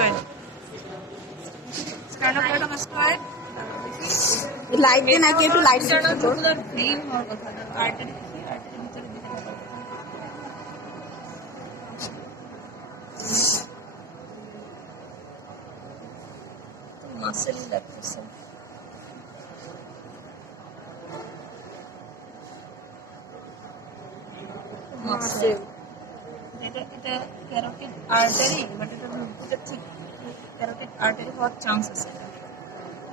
স্টেরনক্লেইডোমাস্টোয়েড স্টেরনক্লেইডোমাস্টোয়েড light দিয়ে নাকি একটু লাইট ইন্টারনাল জুগুলার ভেইন হওয়ার কথা না আর্টারি কি আর্টারি ভিতরে দিকে থাকা মাসেল লাগতেছে মাসেল এটা ক্যারোটিড আর্টারি বাট এটা ঠিক ক্যারোটিড আর্টারি হওয়ার চান্স আছে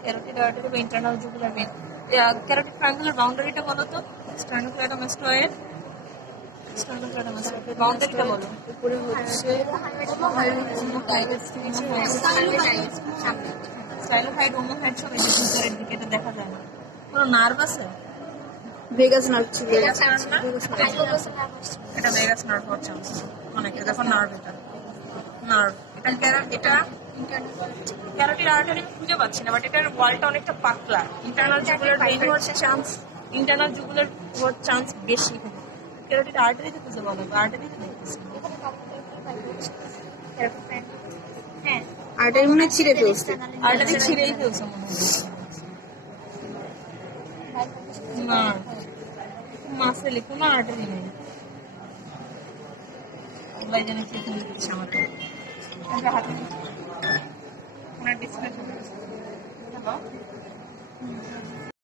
ক্যারোটিড আর্টারি বা internal jugular vein carotid triangular বাউন্ডারিটা বলো তো স্টেরনক্লেইডোমাস্টোয়েড স্টেরনক্লেইডোমাস্টোয়েড বাউন্ডারিটা বলো উপরে হচ্ছে স্টাইলোহাইড ওমোহাইড সব এই ভিতরের দিকে এটা দেখা যায় না কোনো নার্ভ আছে ভেগাস নার্ভ ছিল এটা ভেগাস নার্ভ হওয়ার চান্স অনেক দেখো নার্ভ এটা নার্ভ এটা ক্যারোটিড আর্টারি খুঁজে পাচ্ছি না বাট এটার ওয়ালটা অনেকটা পাতলা ইন্টারনাল জুগুলার ভেইন হওয়ার চান্স ইন্টারনাল জুগুলার হওয়ার চান্স বেশি ক্যারোটিড আর্টারিতে খুঁজে পাবো আর্টারিতে দেখতেছি হ্যাঁ আর্টারি মনে হয় ছিঁড়ে ফেলছে আর্টারি ছিঁড়েই ফেলছে মনে হয় না মাসেলে কোনো আর্টারি নেই আল্লাহ জানে কি দিচ্ছে আমাকে আমরা হাতে ওনার ডিসপ্লে